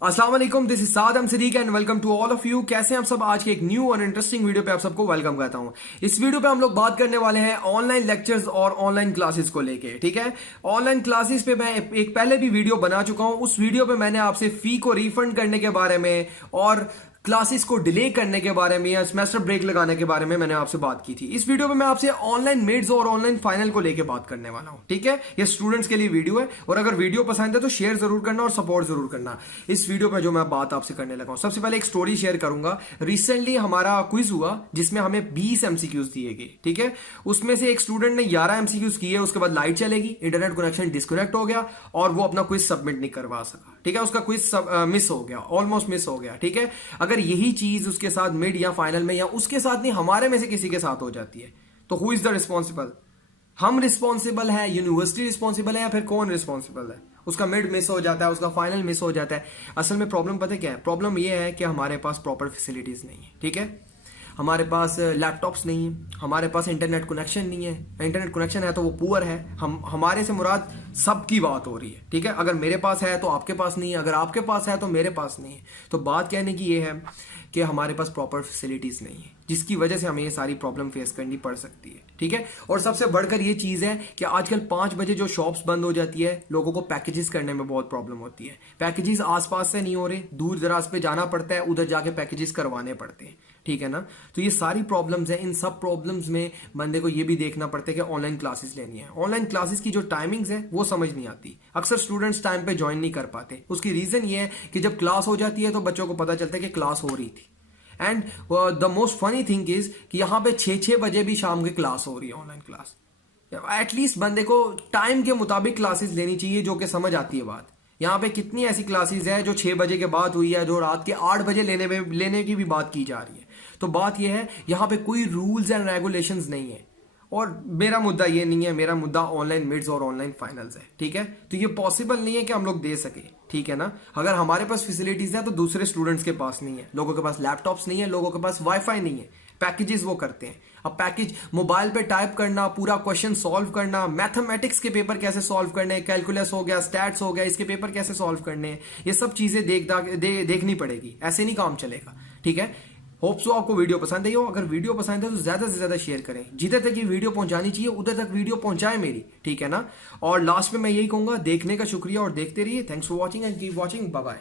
अस्सलाम वालेकुम, this is Saddam Siddique and welcome to all of you. कैसे हैं आप सब? आज के एक न्यू और इंटरेस्टिंग वीडियो पे आप सबको वेलकम करता हूं। इस वीडियो पे हम लोग बात करने वाले हैं ऑनलाइन लेक्चर्स और ऑनलाइन क्लासेस को लेके। ठीक है, ऑनलाइन क्लासेस पे मैं एक पहले भी वीडियो बना चुका हूं। उस वीडियो पे मैंने आपसे फी को रिफंड करने के बारे में और क्लासेस को डिले करने के बारे में या सेमेस्टर ब्रेक लगाने के बारे में मैंने आपसे बात की थी। इस वीडियो में मैं आपसे ऑनलाइन मिड्स और ऑनलाइन फाइनल को लेके बात करने वाला हूं। ठीक है, ये स्टूडेंट्स के लिए वीडियो है और अगर वीडियो पसंद है तो शेयर जरूर करना और सपोर्ट जरूर करना। इस वीडियो पे जो मैं बात आपसे करने लगा हूं, सबसे पहले एक स्टोरी शेयर करूंगा। रिसेंटली हमारा क्विज हुआ जिसमें हमें 20 एमसीक्यूज दिए गए। ठीक है, उसमें से एक स्टूडेंट ने 11 एमसीक्यूज किए, उसके बाद लाइट चलेगी, इंटरनेट कनेक्शन डिस्कनेक्ट हो गया और वो अपना क्विज सबमिट नहीं करवा सका। ठीक है, उसका क्विज मिस हो गया, ऑलमोस्ट मिस हो गया। ठीक है, अगर यही चीज उसके साथ मिड या फाइनल में या उसके साथ नहीं हमारे में से किसी के साथ हो जाती है तो हु इज द रिस्पॉन्सिबल? हम रिस्पॉन्सिबल है, यूनिवर्सिटी रिस्पॉन्सिबल है, या फिर कौन रिस्पॉन्सिबल है? उसका मिड मिस हो जाता है, उसका फाइनल मिस हो जाता है। असल में प्रॉब्लम पता है क्या है? प्रॉब्लम यह है कि हमारे पास प्रॉपर फैसिलिटीज नहीं है। ठीक है, हमारे पास लैपटॉप्स नहीं है, हमारे पास इंटरनेट कनेक्शन नहीं है। इंटरनेट कनेक्शन है तो वो पुअर है। हमारे से मुराद सबकी बात हो रही है। ठीक है, अगर मेरे पास है तो आपके पास नहीं है, अगर आपके पास है तो मेरे पास नहीं है। तो बात कहने की ये है कि हमारे पास प्रॉपर फैसिलिटीज नहीं है, जिसकी वजह से हमें ये सारी प्रॉब्लम फेस करनी पड़ सकती है। ठीक है, और सबसे बढ़कर ये चीज है कि आजकल 5 बजे जो शॉप्स बंद हो जाती है, लोगों को पैकेजेस करने में बहुत प्रॉब्लम होती है। पैकेजेस आसपास से नहीं हो रहे, दूर दराज पे जाना पड़ता है, उधर जाके पैकेजेस करवाने पड़ते हैं। ठीक है ना, तो ये सारी प्रॉब्लम्स हैं। इन सब प्रॉब्लम्स में बंदे को ये भी देखना पड़ता है कि ऑनलाइन क्लासेस लेनी है। ऑनलाइन क्लासेस की जो टाइमिंग्स है वो समझ नहीं आती। अक्सर स्टूडेंट्स टाइम पे ज्वाइन नहीं कर पाते। उसकी रीजन ये है कि जब क्लास हो जाती है तो बच्चों को पता चलता है कि क्लास हो रही थी। And the most funny thing is कि यहाँ पे 6 बजे भी शाम की क्लास हो रही है, ऑनलाइन क्लास। एटलीस्ट बंदे को टाइम के मुताबिक क्लासेस लेनी चाहिए, जो कि समझ आती है बात। यहाँ पे कितनी ऐसी क्लासेस है जो 6 बजे के बाद हुई है, जो रात के 8 बजे लेने की भी बात की जा रही है। तो बात यह है, यहाँ पे कोई रूल्स एंड रेगुलेशंस नहीं है। और मेरा मुद्दा ये नहीं है, मेरा मुद्दा ऑनलाइन मिड्स और ऑनलाइन फाइनल्स है। ठीक है, तो ये पॉसिबल नहीं है कि हम लोग दे सके। ठीक है ना, अगर हमारे पास फैसिलिटीज है तो दूसरे स्टूडेंट्स के पास नहीं है। लोगों के पास लैपटॉप्स नहीं है, लोगों के पास वाईफाई नहीं है, पैकेजेस वो करते हैं। अब पैकेज मोबाइल पे टाइप करना, पूरा क्वेश्चन सॉल्व करना, मैथमेटिक्स के पेपर कैसे सॉल्व करने, कैलकुलस हो गया, स्टैट्स हो गया, इसके पेपर कैसे सॉल्व करने, ये सब चीजें देखनी पड़ेगी। ऐसे नहीं काम चलेगा। ठीक है, होप सो आपको वीडियो पसंद आई हो। अगर वीडियो पसंद है तो ज्यादा से ज्यादा शेयर करें, जिधर तक ये वीडियो पहुंचानी चाहिए उधर तक वीडियो पहुंचाए मेरी। ठीक है ना, और लास्ट में मैं यही कहूंगा, देखने का शुक्रिया और देखते रहिए। Thanks for watching and keep watching. Bye bye.